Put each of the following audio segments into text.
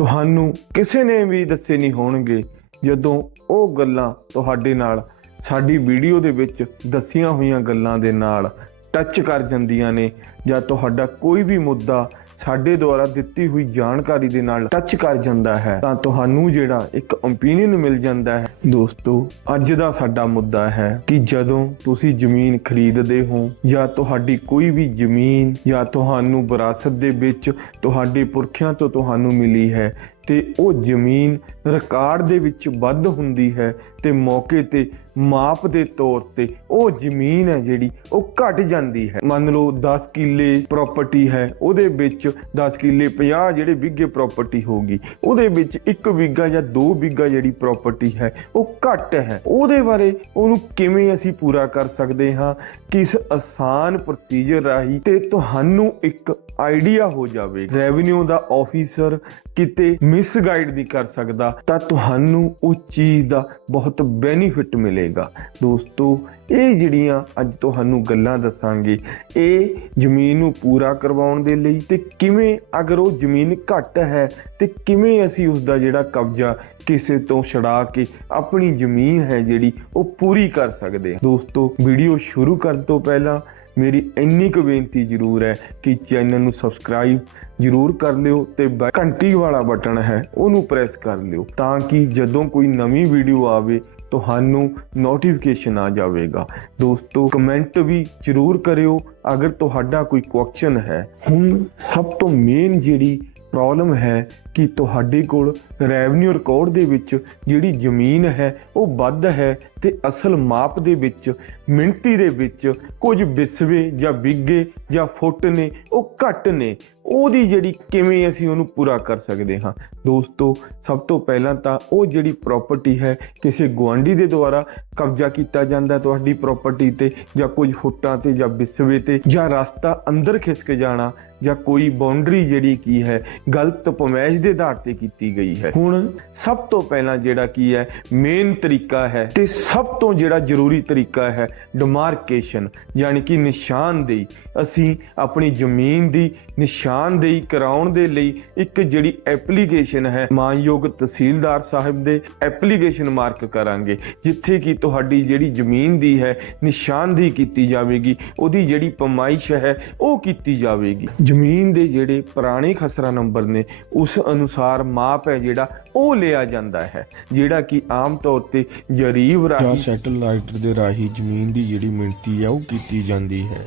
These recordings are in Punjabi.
ਤੁਹਾਨੂੰ ਕਿਸੇ ਨੇ ਵੀ ਦੱਸੇ ਨਹੀਂ ਹੋਣਗੇ ਜਦੋਂ ਉਹ ਗੱਲਾਂ ਤੁਹਾਡੇ ਨਾਲ ਸਾਡੀ ਵੀਡੀਓ ਦੇ ਵਿੱਚ ਦੱਸੀਆਂ ਹੋਈਆਂ ਗੱਲਾਂ ਦੇ ਨਾਲ ਟੱਚ ਕਰ ਜਾਂਦੀਆਂ ਨੇ ਜਾਂ ਤੁਹਾਡਾ ਕੋਈ ਵੀ ਮੁੱਦਾ ਸਾਡੇ ਦੁਆਰਾ ਦਿੱਤੀ ਹੋਈ ਜਾਣਕਾਰੀ ਦੇ ਨਾਲ ਟੱਚ ਕਰ ਜਾਂਦਾ ਹੈ, ਤਾਂ ਤੁਹਾਨੂੰ ਜਿਹੜਾ ਇੱਕ ਓਪੀਨੀਅਨ ਮਿਲ ਜਾਂਦਾ ਹੈ, ਦੋਸਤੋ, ਅੱਜ ਦਾ ਸਾਡਾ ਮੁੱਦਾ ਹੈ ਕਿ ਜਦੋਂ ਤੁਸੀਂ ਜ਼ਮੀਨ ਖਰੀਦਦੇ ਹੋ ਜਾਂ ਤੁਹਾਡੀ ਕੋਈ ਵੀ ਜ਼ਮੀਨ ਜਾਂ ਤੁਹਾਨੂੰ ਵਿਰਾਸਤ ਦੇ ਵਿੱਚ ਤੁਹਾਡੇ ਪੁਰਖਿਆਂ ਤੋਂ ਤੁਹਾਨੂੰ ਮਿਲੀ ਹੈ ਤੇ ਉਹ ਜ਼ਮੀਨ ਰਿਕਾਰਡ ਦੇ ਵਿੱਚ ਵੱਧ ਹੁੰਦੀ ਹੈ ਤੇ ਮੌਕੇ ਤੇ ਮਾਪ ਦੇ ਤੌਰ ਤੇ ਉਹ ਜ਼ਮੀਨ ਹੈ ਜਿਹੜੀ ਉਹ ਘਟ ਜਾਂਦੀ ਹੈ। ਮੰਨ ਲਓ 10 ਕਿੱਲੇ ਪ੍ਰਾਪਰਟੀ ਹੈ, ਉਹਦੇ ਵਿੱਚ 10 ਕਿੱਲੇ 50 ਜਿਹੜੇ ਵਿਗੇ ਪ੍ਰਾਪਰਟੀ ਹੋਗੀ ਉਹਦੇ ਵਿੱਚ ਇੱਕ ਵਿਗਾ ਜਾਂ ਦੋ ਵਿਗਾ ਜਿਹੜੀ ਪ੍ਰਾਪਰਟੀ ਹੈ, ਉਹ ਘੱਟ ਹੈ। ਉਹਦੇ ਬਾਰੇ ਉਹਨੂੰ ਕਿਵੇਂ ਅਸੀਂ ਪੂਰਾ ਕਰ ਸਕਦੇ ਹਾਂ? ਕਿਸ ਆਸਾਨ ਪ੍ਰੋਸੀਜਰ ਰਾਹੀਂ? ਤੇ ਤੁਹਾਨੂੰ ਇੱਕ ਆਈਡੀਆ ਹੋ ਜਾਵੇ। ਰੈਵਨਿਊ ਦਾ ਆਫੀਸਰ ਕਿਤੇ ਮਿਸਗਾਈਡ ਨਹੀਂ ਕਰ ਸਕਦਾ, ਤਾਂ ਤੁਹਾਨੂੰ ਉਸ ਚੀਜ਼ ਦਾ ਬਹੁਤ ਬੈਨੀਫਿਟ ਮਿਲੇਗਾ। ਦੋਸਤੋ, ਇਹ ਜਿਹੜੀਆਂ ਅੱਜ ਤੁਹਾਨੂੰ ਗੱਲਾਂ ਦੱਸਾਂ ਦੱਸਾਂਗੇ ਇਹ ਜ਼ਮੀਨ ਨੂੰ ਪੂਰਾ ਕਰਵਾਉਣ ਦੇ ਲਈ ਤੇ ਕਿਵੇਂ ਅਗਰ ਉਹ ਜ਼ਮੀਨ ਘੱਟ ਹੈ ਤੇ ਕਿਵੇਂ ਅਸੀਂ ਉਸ ਦਾ ਜਿਹੜਾ ਕਬਜ਼ਾ ਕਿਸੇ ਤੋਂ ਛੜਾ ਕੇ ਆਪਣੀ ਜ਼ਮੀਨ ਹੈ ਜਿਹੜੀ ਉਹ ਪੂਰੀ ਕਰ ਸਕਦੇ ਹਾਂ। ਦੋਸਤੋ ਵੀਡੀਓ ਸ਼ੁਰੂ ਕਰਨ ਤੋਂ ਪਹਿਲਾਂ ਮੇਰੀ ਇੰਨੀ ਕੁ ਬੇਨਤੀ ਜ਼ਰੂਰ ਹੈ ਕਿ ਚੈਨਲ ਨੂੰ ਸਬਸਕ੍ਰਾਈਬ ਜ਼ਰੂਰ ਕਰ ਲਿਓ ਤੇ ਘੰਟੀ ਵਾਲਾ ਬਟਨ ਹੈ, ਉਹਨੂੰ ਪ੍ਰੈਸ ਕਰ ਲਿਓ ਤਾਂ ਕਿ ਜਦੋਂ ਕੋਈ ਨਵੀਂ ਵੀਡੀਓ ਆਵੇ, ਤੁਹਾਨੂੰ ਨੋਟੀਫਿਕੇਸ਼ਨ ਆ ਜਾਵੇਗਾ। ਦੋਸਤੋ ਕਮੈਂਟ ਵੀ ਜ਼ਰੂਰ ਕਰਿਓ। ਅਗਰ ਤੁਹਾਡਾ ਕੋਈ ਕੁਐਸਚਨ ਹੈ, ਹੁਣ ਸਭ ਤੋਂ ਮੇਨ ਜਿਹੜੀ ਪ੍ਰੋਬਲਮ ਹੈ ਕਿ ਤੁਹਾਡੇ ਕੋਲ ਰੈਵਨਿਊ ਰਿਕਾਰਡ ਦੇ ਵਿੱਚ ਜਿਹੜੀ ਜ਼ਮੀਨ ਹੈ, ਉਹ ਵੱਧ ਹੈ ਤੇ ਅਸਲ ਮਾਪ ਦੇ ਵਿੱਚ ਮਿਣਤੀ ਦੇ ਵਿੱਚ ਕੁਝ ਵਿਸਵੇ ਜਾਂ ਵਿਗੇ ਜਾਂ ਫੁੱਟ ਨੇ, ਉਹ ਘੱਟ ਨੇ। ਉਹਦੀ ਜਿਹੜੀ ਕਿਵੇਂ ਅਸੀਂ ਉਹਨੂੰ ਪੂਰਾ ਕਰ ਸਕਦੇ ਹਾਂ? ਦੋਸਤੋ, ਸਭ ਤੋਂ ਪਹਿਲਾਂ ਤਾਂ ਉਹ ਜਿਹੜੀ ਪ੍ਰਾਪਰਟੀ ਹੈ, ਕਿਸੇ ਗੁਆਂਢੀ ਦੇ ਦੁਆਰਾ ਕਬਜ਼ਾ ਕੀਤਾ ਜਾਂਦਾ ਤੁਹਾਡੀ ਪ੍ਰਾਪਰਟੀ ਤੇ ਜਾਂ ਕੁਝ ਫੁੱਟਾਂ ਤੇ ਜਾਂ ਵਿਸਵੇ ਤੇ ਜਾਂ ਰਸਤਾ ਅੰਦਰ ਖਿਸਕ ਜਾਣਾ ਜਾਂ ਕੋਈ ਬਾਉਂਡਰੀ ਜਿਹੜੀ ਕੀ ਹੈ, ਗਲਤ ਪਮੈਜ ਦੇ ਆਧਾਰ ਤੇ ਕੀਤੀ ਗਈ ਹੈ। ਹੁਣ ਸਭ ਤੋਂ ਪਹਿਲਾਂ ਜਿਹੜਾ ਕੀ ਹੈ ਮੇਨ ਤਰੀਕਾ ਹੈ ਤੇ ਸਭ ਤੋਂ ਜਿਹੜਾ ਜ਼ਰੂਰੀ ਤਰੀਕਾ ਹੈ ਡਿਮਾਰਕੇਸ਼ਨ ਯਾਨੀ ਕਿ ਨਿਸ਼ਾਨਦੇਹੀ। ਅਸੀਂ ਆਪਣੀ ਜ਼ਮੀਨ ਦੀ ਨਿਸ਼ਾਨਦੇਹੀ ਕਰਾਉਣ ਦੇ ਲਈ ਇੱਕ ਜਿਹੜੀ ਐਪਲੀਕੇਸ਼ਨ ਹੈ, ਮਾਨਯੋਗ ਤਹਿਸੀਲਦਾਰ ਸਾਹਿਬ ਦੇ ਐਪਲੀਕੇਸ਼ਨ ਮਾਰਕ ਕਰਾਂਗੇ, ਜਿੱਥੇ ਕਿ ਤੁਹਾਡੀ ਜਿਹੜੀ ਜ਼ਮੀਨ ਦੀ ਹੈ, ਨਿਸ਼ਾਨਦੇਹੀ ਕੀਤੀ ਜਾਵੇਗੀ, ਉਹਦੀ ਜਿਹੜੀ ਪਮਾਇਸ਼ ਹੈ, ਉਹ ਕੀਤੀ ਜਾਵੇਗੀ। ਜ਼ਮੀਨ ਦੇ ਜਿਹੜੇ ਪੁਰਾਣੇ ਖਸਰਾ ਨੰਬਰ ਨੇ ਉਸ ਅਨੁਸਾਰ ਮਾਪ ਹੈ ਜਿਹੜਾ ਉਹ ਲਿਆ ਜਾਂਦਾ ਹੈ ਜਿਹੜਾ ਕਿ ਆਮ ਤੌਰ ਤੇ ਜਰੀਬ ਰਾਹੀਂ ਸੈਟਲਾਈਟ ਦੇ ਰਾਹੀਂ ਜ਼ਮੀਨ ਦੀ ਜਿਹੜੀ ਮਿਣਤੀ ਹੈ ਉਹ ਕੀਤੀ ਜਾਂਦੀ ਹੈ।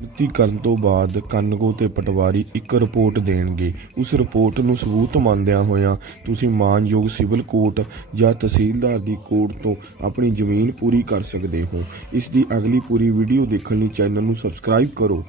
ਮਿਣਤੀ ਕਰਨ ਤੋਂ ਬਾਅਦ ਕਾਨੂੰਗੋ ਤੇ ਪਟਵਾਰੀ ਇੱਕ ਰਿਪੋਰਟ ਦੇਣਗੇ। ਉਸ ਰਿਪੋਰਟ ਨੂੰ ਸਬੂਤ ਮੰਨਦਿਆਂ ਹੋਇਆਂ ਤੁਸੀਂ ਮਾਨਯੋਗ ਸਿਵਲ ਕੋਰਟ ਜਾਂ ਤਹਿਸੀਲਦਾਰ ਦੀ ਕੋਰਟ ਤੋਂ ਆਪਣੀ ਜ਼ਮੀਨ ਪੂਰੀ ਕਰ ਸਕਦੇ ਹੋ। ਇਸ ਦੀ ਅਗਲੀ ਪੂਰੀ ਵੀਡੀਓ ਦੇਖਣ ਲਈ ਚੈਨਲ ਨੂੰ ਸਬਸਕ੍ਰਾਈਬ ਕਰੋ।